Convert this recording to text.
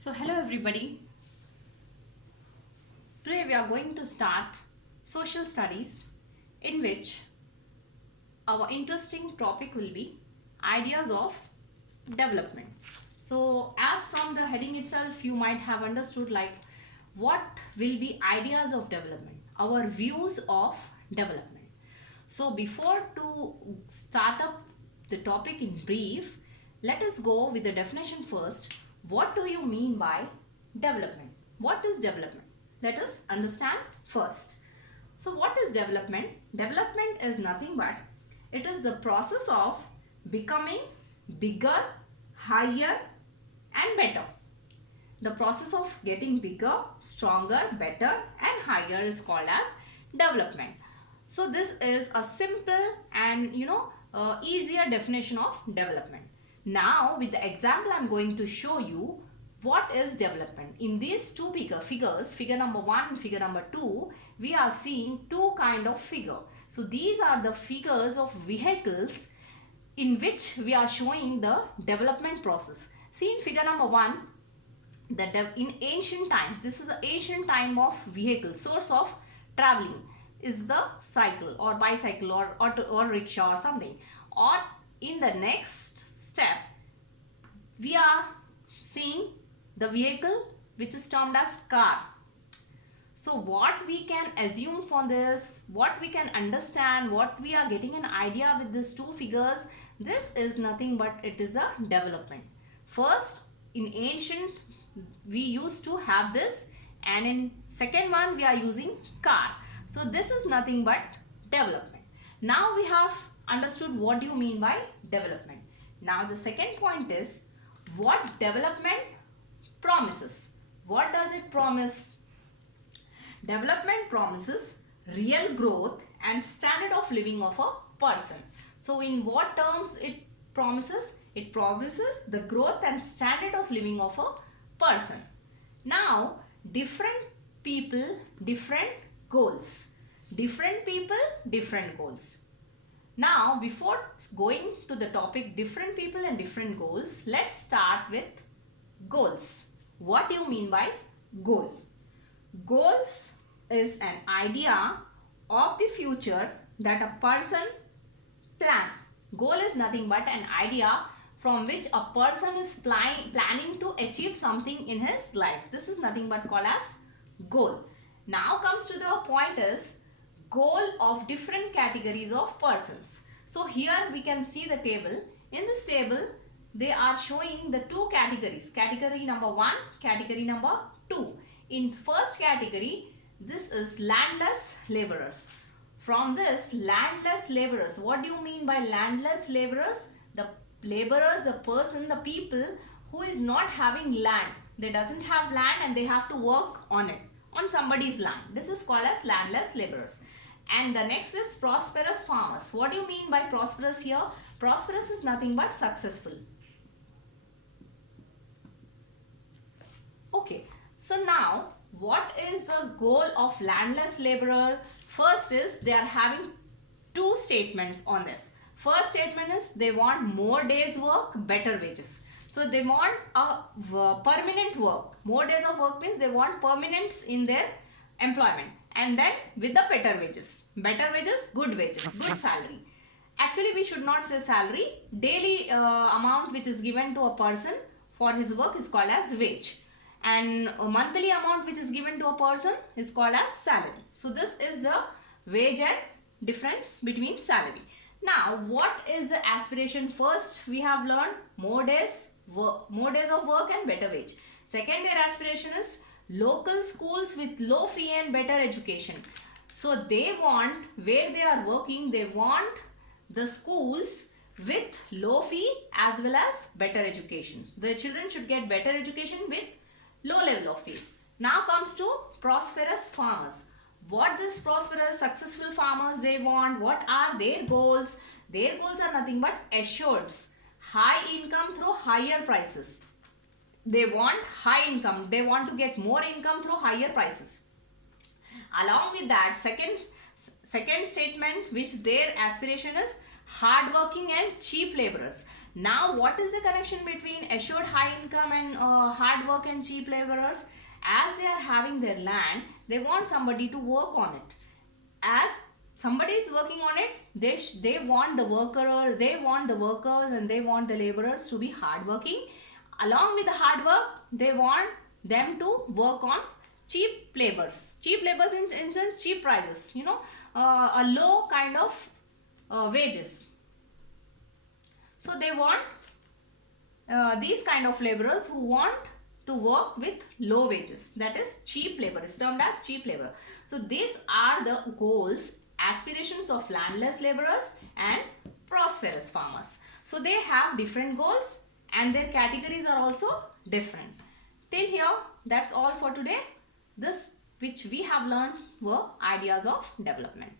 So hello everybody. Today we are going to start social studies, in which our interesting topic will be ideas of development. So as from the heading itself you might have understood like what will be ideas of development, our views of development. So before to start up the topic in brief, let us go with the definition first. What do you mean by development? What is development? Let us understand first. So what is development? Development is nothing but it is the process of becoming bigger, higher and better. The process of getting bigger, stronger, better and higher is called as development. So this is a simple and easier definition of development. Now with the example I am going to show you what is development. In these two figures, figure number 1 and figure number 2, we are seeing two kind of figure. So these are the figures of vehicles in which we are showing the development process. See in figure number 1, that in ancient times, this is the ancient time of vehicle, source of traveling is the cycle or bicycle or auto or rickshaw or something. Or in the next step we are seeing the vehicle which is termed as car. So what we can assume from this, what we can understand, what we are getting an idea with these two figures, this is nothing but it is a development. First, in ancient we used to have this, and in second one we are using car. So this is nothing but development. Now we have understood what do you mean by development. Now the second point is what development promises. What does it promise? Development promises real growth and standard of living of a person. So in what terms it promises? It promises the growth and standard of living of a person. Now different people, different goals. Different people, different goals. Now before going to the topic different people and different goals, let's start with goals. What do you mean by goal? Goals is an idea of the future that a person plan. Goal is nothing but an idea from which a person is planning to achieve something in his life. This is nothing but called as goal. Now comes to the point is goal of different categories of persons. So here we can see the table. In this table they are showing the two categories. Category number 1, category number 2. In first category, this is landless laborers. From this landless laborers, what do you mean by landless laborers? The laborers, the person, the people who is not having land. They doesn't have land and they have to work on it, on somebody's land. This is called as landless laborers. And the next is prosperous farmers. What do you mean by prosperous here? Prosperous is nothing but successful. Okay, so now what is the goal of landless laborer? First is they are having two statements on this. First statement is they want more days work, better wages. So they want a permanent work. More days of work means they want permanence in their employment, and then with the better wages. Better wages, good salary. Actually we should not say salary. Daily amount which is given to a person for his work is called as wage. And a monthly amount which is given to a person is called as salary. So this is the wage and difference between salary. Now what is the aspiration? First we have learned more days of work and better wage. Second, their aspiration is local schools with low fee and better education. So they want, where they are working, they want the schools with low fee as well as better education. The children should get better education with low level of fees. Now comes to prosperous farmers. What this prosperous successful farmers they want? What are their goals? Their goals are nothing but assures high income through higher prices. They want high income. They want to get more income through higher prices. Along with that, second statement which their aspiration is hardworking and cheap laborers. Now what is the connection between assured high income and hard work and cheap laborers? As they are having their land, they want somebody to work on it. As somebody is working on it, they want the workers and they want the laborers to be hardworking. Along with the hard work, they want them to work on cheap labors. Cheap labors in sense cheap prices, a low kind of wages. So they want these kind of laborers who want to work with low wages, that is cheap labor, is termed as cheap labor. So these are the goals, aspirations of landless laborers and prosperous farmers. So they have different goals and their categories are also different. Till here, that's all for today. This which we have learned were ideas of development.